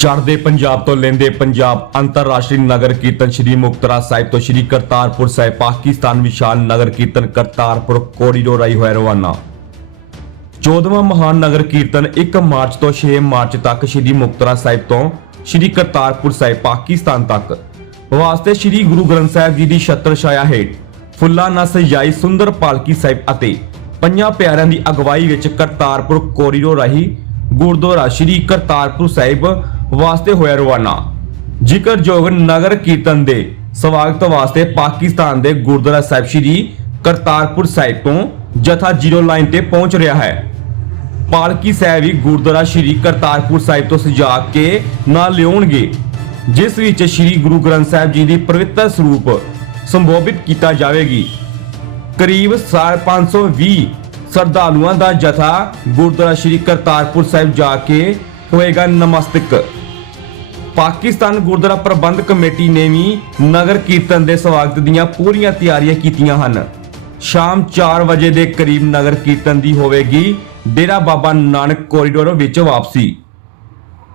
ਚੜ੍ਹਦੇ ਪੰਜਾਬ ਤੋਂ ਲੈਂਦੇ ਪੰਜਾਬ ਅੰਤਰਰਾਸ਼ਟਰੀ ਨਗਰ ਕੀਰਤਨ ਸ਼੍ਰੀ ਮੁਕਤਸਰ ਸਾਹਿਬ ਤੋਂ ਸ਼੍ਰੀ ਕਰਤਾਰਪੁਰ ਸਾਹਿਬ, ਪਾਕਿਸਤਾਨ ਵਿਸ਼ਾਲ ਨਗਰ ਕੀਰਤਨ ਕਰਤਾਰਪੁਰ ਕੋਰੀਡੋਰ ਰਾਹੀਂ ਹੋਇਆ ਰਵਾਨਾ। 14ਵਾਂ ਮਹਾਨ ਨਗਰ ਕੀਰਤਨ 1 ਮਾਰਚ ਤੋਂ 6 ਮਾਰਚ ਤੱਕ ਸ਼੍ਰੀ ਮੁਕਤਸਰ ਸਾਹਿਬ ਤੋਂ ਸ਼੍ਰੀ ਕਰਤਾਰਪੁਰ ਸਾਹਿਬ, ਪਾਕਿਸਤਾਨ ਤੱਕ। ਵਾਸਤੇ ਸ਼੍ਰੀ ਗੁਰੂ ਗ੍ਰੰਥ ਸਾਹਿਬ ਜੀ ਦੀ ਛਤਰ ਛਾਇਆ ਹੇਠ ਫੁੱਲਾਂ ਨਾਲ ਸਜਾਈ ਸੁੰਦਰ ਪਾਲਕੀ ਸਾਹਿਬ ਅਤੇ ਪੰਜਾਂ ਪਿਆਰਿਆਂ ਦੀ ਅਗਵਾਈ ਵਿੱਚ ਕਰਤਾਰਪੁਰ ਕੋਰੀਡੋਰ ਰਾਹੀਂ ਗੁਰਦੁਆਰਾ ਸ਼੍ਰੀ ਕਰਤਾਰਪੁਰ ਸਾਹਿਬ ਵਾਸਤੇ ਹੋਇਆ ਰਵਾਨਾ। ਜ਼ਿਕਰਯੋਗ ਨਗਰ ਕੀਰਤਨ ਦੇ ਸਵਾਗਤ ਵਾਸਤੇ ਪਾਕਿਸਤਾਨ ਦੇ ਗੁਰਦੁਆਰਾ ਸਾਹਿਬ ਸ਼੍ਰੀ ਕਰਤਾਰਪੁਰ ਸਾਹਿਬ ਤੋਂ ਜਥਾ ਜ਼ੀਰੋ ਲਾਈਨ ਤੇ ਪਹੁੰਚ ਰਿਹਾ ਹੈ। ਪਾਲਕੀ ਸਾਹਿਬ ਵੀ ਗੁਰਦੁਆਰਾ ਸ਼੍ਰੀ ਕਰਤਾਰਪੁਰ ਸਾਹਿਬ ਤੋਂ ਸਜਾ ਕੇ ਨਾਲ ਲਿਆਉਣਗੇ, ਜਿਸ ਵਿੱਚ ਸ਼੍ਰੀ ਗੁਰੂ ਗ੍ਰੰਥ ਸਾਹਿਬ ਜੀ ਦੀ ਪਵਿੱਤਰ ਸਰੂਪ ਸੰਬੋਧਿਤ ਕੀਤਾ ਜਾਵੇਗੀ। ਕਰੀਬ 520 ਸਰਦਾਲੂਆਂ ਦਾ ਜਥਾ ਗੁਰਦੁਆਰਾ ਸ਼੍ਰੀ ਕਰਤਾਰਪੁਰ ਸਾਹਿਬ ਜਾ ਕੇ ਹੋਏਗਾ ਨਮਸਤਕ। ਪਾਕਿਸਤਾਨ ਗੁਰਦੁਆਰਾ ਪ੍ਰਬੰਧ ਕਮੇਟੀ ਨੇ ਵੀ ਨਗਰ ਕੀਰਤਨ ਦੇ ਸਵਾਗਤ ਦੀਆਂ ਪੂਰੀਆਂ ਤਿਆਰੀਆਂ ਕੀਤੀਆਂ ਹਨ। ਸ਼ਾਮ 4 ਵਜੇ ਦੇ ਕਰੀਬ ਨਗਰ ਕੀਰਤਨ ਦੀ ਹੋਵੇਗੀ। ਡੇਰਾ ਬਾਬਾ ਨਾਨਕ ਕੋਰੀਡੋਰ ਵਿੱਚ ਵਾਪਸੀ।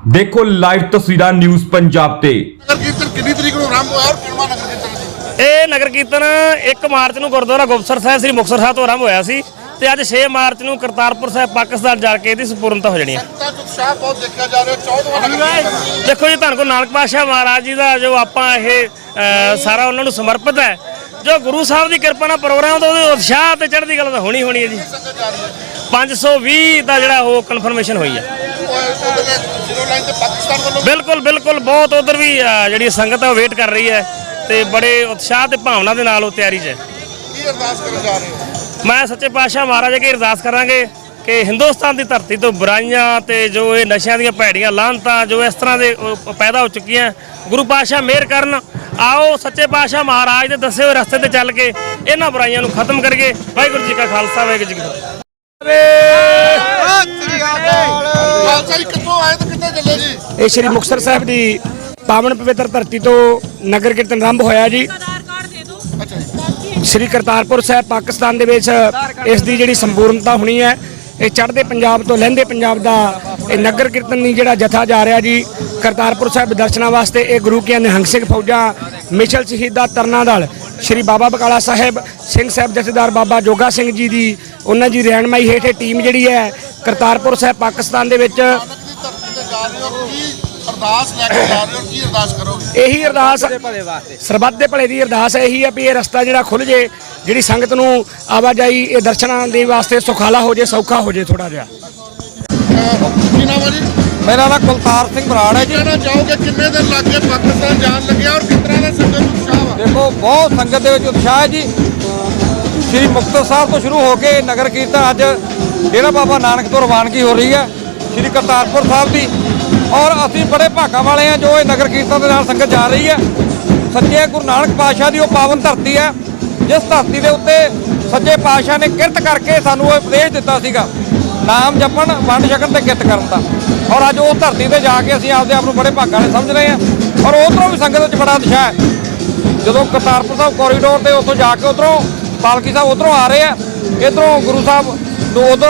ਦੇਖੋ ਲਾਈਵ ਤਸਵੀਰਾਂ ਨਿਊਜ਼ ਪੰਜਾਬ ਤੇ। ਨਗਰ ਕੀਰਤਨ ਕਿੰਨੀ ਤਰੀਕ ਨੂੰ ਆਰੰਭ ਹੋਇਆ ਔਰ ਕਿੰਨਾ ਨਗਰ ਕੀਰਤਨ ਇਹ ਨਗਰ ਕੀਰਤਨ 1 ਮਾਰਚ ਨੂੰ ਗੁਰਦੁਆਰਾ ਗੁਪਤਸਰ ਸਾਹਿਬ ਸ੍ਰੀ ਮੁਕਤਸਰ ਸਾਹਿਬ ਤੋਂ ਆਰੰਭ ਹੋਇਆ ਸੀ। ਤੇ ਅੱਜ 6 ਮਾਰਚ ਨੂੰ ਕਰਤਾਰਪੁਰ ਸਾਹਿਬ ਪਾਕਿਸਤਾਨ ਜਾ ਕੇ ਇਹਦੀ ਸੰਪੂਰਨਤਾ ਹੋ ਜਾਣੀ ਹੈ। ਤਾਂ ਉਤਸ਼ਾਹ ਬਹੁਤ ਦੇਖਿਆ ਜਾ ਰਿਹਾ 14ਵਾਂ ਨਗਰ ਕੀਰਤਨ ਜੀ ਦੇਖੋ ਜੀ ਧੰਨ ਗੁਰੂ ਨਾਨਕ ਪਾਤਸ਼ਾਹ ਮਹਾਰਾਜ ਜੀ ਦਾ ਜੋ ਆਪਾਂ ਇਹ ਅ, ਸਾਰਾ ਉਹਨਾਂ ਨੂੰ ਸਮਰਪਿਤ ਹੈ। ਜੋ ਗੁਰੂ ਸਾਹਿਬ ਦੀ ਕਿਰਪਾ ਨਾਲ ਪ੍ਰੋਗਰਾਮ ਤਾਂ ਉਹਦੇ ਉਤਸ਼ਾਹ ਤੇ ਚੜ੍ਹਦੀ ਗੱਲ ਤਾਂ ਹੋਣੀ ਹੋਣੀ ਹੈ ਜੀ। ਸੰਗਤ ਜਾ ਰਹੀ ਹੈ 520 ਦਾ ਜਿਹੜਾ ਉਹ ਕਨਫਰਮੇਸ਼ਨ ਹੋਈ ਹੈ। ਉਹ ਉਹਦੇ ਜ਼ੀਰੋ ਲਾਈਨ ਤੇ ਪਾਕਿਸਤਾਨ ਵੱਲੋਂ ਬਿਲਕੁਲ ਬਿਲਕੁਲ ਬਹੁਤ ਉਧਰ ਵੀ ਅ, ਜਿਹੜੀ ਸੰਗਤ ਹੈ ਉਹ ਵੇਟ ਕਰ ਰਹੀ ਹੈ ਤੇ ਬੜੇ ਉਤਸ਼ਾਹ ਤੇ ਭਾਵਨਾ ਦੇ ਨਾਲ ਉਹ ਤਿਆਰੀ 'ਚ ਹੈ। ਕੀ ਅਰਦਾਸ ਕਰਨ ਜਾ ਰਹੇ ਹੋ? ਮੈਂ ਸੱਚੇ ਪਾਤਸ਼ਾਹ ਮਹਾਰਾਜ ਅੱਗੇ ਅਰਦਾਸ ਕਰਾਂਗੇ ਕਿ ਹਿੰਦੁਸਤਾਨ ਦੀ ਧਰਤੀ ਤੋਂ ਬੁਰਾਈਆਂ ਤੇ ਜੋ ਇਹ ਨਸ਼ਿਆਂ ਦੀਆਂ ਭੈੜੀਆਂ ਲਾਹਨਤਾਂ ਜੋ ਇਸ ਤਰ੍ਹਾਂ ਦੇ ਪੈਦਾ ਹੋ ਚੁੱਕੀਆਂ ਗੁਰੂ ਪਾਤਸ਼ਾਹ ਮਿਹਰ ਕਰਨ। ਆਓ ਸੱਚੇ ਪਾਤਸ਼ਾਹ ਮਹਾਰਾਜ ਦੇ ਦੱਸੇ ਹੋਏ ਰਸਤੇ ਤੇ ਚੱਲ ਕੇ ਇਹਨਾਂ ਬੁਰਾਈਆਂ ਨੂੰ ਖਤਮ ਕਰੀਏ। ਵਾਹਿਗੁਰੂ ਜੀ ਕਾ ਖਾਲਸਾ ਵਾਹਿਗੁਰੂ ਜੀ ਕੀ ਫਤਿਹ। ਇਹ ਸ਼੍ਰੀ ਮੁਕਤਸਰ ਸਾਹਿਬ ਦੀ ਪਾਵਨ ਪਵਿੱਤਰ ਧਰਤੀ ਤੋਂ ਨਗਰ ਕੀਰਤਨ ਆਰੰਭ ਹੋਇਆ ਜੀ। ਸ਼੍ਰੀ ਕਰਤਾਰਪੁਰ ਸਾਹਿਬ, ਪਾਕਿਸਤਾਨ ਦੇ ਵਿੱਚ ਇਸ ਦੀ ਜਿਹੜੀ ਸੰਪੂਰਨਤਾ ਹੋਣੀ ਹੈ, ਇਹ ਚੜ੍ਹਦੇ ਪੰਜਾਬ ਤੋਂ ਲਹਿੰਦੇ ਪੰਜਾਬ ਦਾ ਇਹ ਨਗਰ ਕੀਰਤਨ ਦੀ ਜਿਹੜਾ ਜਥਾ ਜਾ ਰਿਹਾ ਜੀ, ਕਰਤਾਰਪੁਰ ਸਾਹਿਬ ਦਰਸ਼ਨਾਂ ਵਾਸਤੇ ਇਹ ਗੁਰੂ ਕੀ ਨਿਹੰਗ ਸਿੰਘ ਫੌਜਾਂ, ਮਿਸ਼ਲ ਸ਼ਹੀਦਾ ਤਰਨਾ ਦਲ, ਸ਼੍ਰੀ ਬਾਬਾ ਬਕਾਲਾ ਸਾਹਿਬ, ਸਿੰਘ ਸਾਹਿਬ ਜਥੇਦਾਰ ਬਾਬਾ ਜੋਗਾ ਸਿੰਘ ਜੀ ਦੀ, ਉਹਨਾਂ ਦੀ ਰਹਿਨਮਾਈ ਹੇਠ ਇਹ ਟੀਮ ਜਿਹੜੀ ਹੈ, ਕਰਤਾਰਪੁਰ ਸਾਹਿਬ, ਪਾਕਿਸਤਾਨ ਦੇ ਵਿੱਚ ਅਰਦਾਸ ਲੈ ਕੇ ਜਾ ਰਹੇ ਹੋ ਕੀ ਅਰਦਾਸ ਕਰੋਗੇ? ਇਹੀ ਅਰਦਾਸ ਸਰਬੱਤ ਦੇ ਭਲੇ ਦੀ ਅਰਦਾਸ ਇਹੀ ਹੈ ਵੀ ਇਹ ਰਸਤਾ ਜਿਹੜਾ ਖੁੱਲ ਜੇ ਜਿਹੜੀ ਸੰਗਤ ਨੂੰ ਆਵਾਜਾਈ ਇਹ ਦਰਸ਼ਨਾਂ ਦੇ ਵਾਸਤੇ ਸੁਖਾਲਾ ਹੋ ਜੇ ਸੌਖਾ ਹੋ ਜੇ ਥੋੜਾ ਜਿਹਾ। ਕੀ ਨਾਮ ਹੈ ਜੀ? ਮੇਰਾ ਨਾਮ ਕੁਲਤਾਰ ਸਿੰਘ ਬਰਾੜ ਹੈ ਜੀ। ਕਹਿਣਾ ਚਾਹੋਗੇ? ਕਿੰਨੇ ਦਿਨ ਲੱਗ ਗਏ ਪਾਕਿਸਤਾਨ ਜਾਣ ਲੱਗਿਆ ਔਰ ਕਿਸ ਤਰ੍ਹਾਂ ਦਾ ਸੰਗਤ ਨੂੰ ਉਤਸ਼ਾਹ ਵਾ? ਦੇਖੋ ਬਹੁਤ ਸੰਗਤ ਦੇ ਵਿੱਚ ਉਤਸ਼ਾਹ ਹੈ ਜੀ। ਸ੍ਰੀ ਮੁਕਤਸਰ ਸਾਹਿਬ ਤੋਂ ਸ਼ੁਰੂ ਹੋ ਕੇ ਨਗਰ ਕੀਰਤਨ ਅੱਜ ਡੇਰਾ ਬਾਬਾ ਨਾਨਕ ਤੋਂ ਰਵਾਨਗੀ ਹੋ ਰਹੀ ਹੈ। ਸ੍ਰੀ ਕਰਤਾਰਪੁਰ ਸਾਹਿਬ ਦੀ ਔਰ ਅਸੀਂ ਬੜੇ ਭਾਗਾਂ ਵਾਲੇ ਹਾਂ ਜੋ ਇਹ ਨਗਰ ਕੀਰਤਨ ਦੇ ਨਾਲ ਸੰਗਤ ਜਾ ਰਹੀ ਹੈ। ਸੱਚੇ ਗੁਰੂ ਨਾਨਕ ਪਾਤਸ਼ਾਹ ਦੀ ਉਹ ਪਾਵਨ ਧਰਤੀ ਹੈ। ਜਿਸ ਧਰਤੀ ਦੇ ਉੱਤੇ ਸੱਚੇ ਪਾਤਸ਼ਾਹ ਨੇ ਕਿਰਤ ਕਰਕੇ ਸਾਨੂੰ ਇਹ ਉਪਦੇਸ਼ ਦਿੱਤਾ ਸੀਗਾ। ਨਾਮ ਜਪਣ, ਵੰਡ ਛਕਣ ਤੇ ਕਿਰਤ ਕਰਨ ਦਾ। ਔਰ ਅੱਜ ਉਹ ਧਰਤੀ ਤੇ ਜਾ ਕੇ ਅਸੀਂ ਆਪਦੇ ਆਪ ਨੂੰ ਬੜੇ ਭਾਗਾਂ ਵਾਲੇ ਸਮਝ ਰਹੇ ਹਾਂ। ਔਰ ਉਧਰੋਂ ਵੀ ਸੰਗਤ ਵਿੱਚ ਬੜਾ ਉਤਸ਼ਾਹ ਹੈ। ਜਦੋਂ ਕਰਤਾਰਪੁਰ ਸਾਹਿਬ ਕੋਰੀਡੋਰ ਤੇ ਉੱਥੋਂ ਜਾ ਕੇ ਉਧਰੋਂ ਪਾਲਕੀ ਸਾਹਿਬ ਉਧਰੋਂ ਆ ਰਹੇ ਆ ਇਧਰੋਂ ਗੁਰੂ ਸਾਹਿਬ ਨੂੰ ਉਧਰ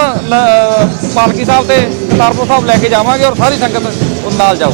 ਪਾਲਕੀ ਸਾਹਿਬ ਤੇ ਕਰਤਾਰਪੁਰ ਸਾਹਿਬ ਲੈ ਕੇ ਜਾਵਾਂਗੇ ਔਰ ਸਾਰੀ ਸੰਗਤ ਨਾਲ ਜਾਊ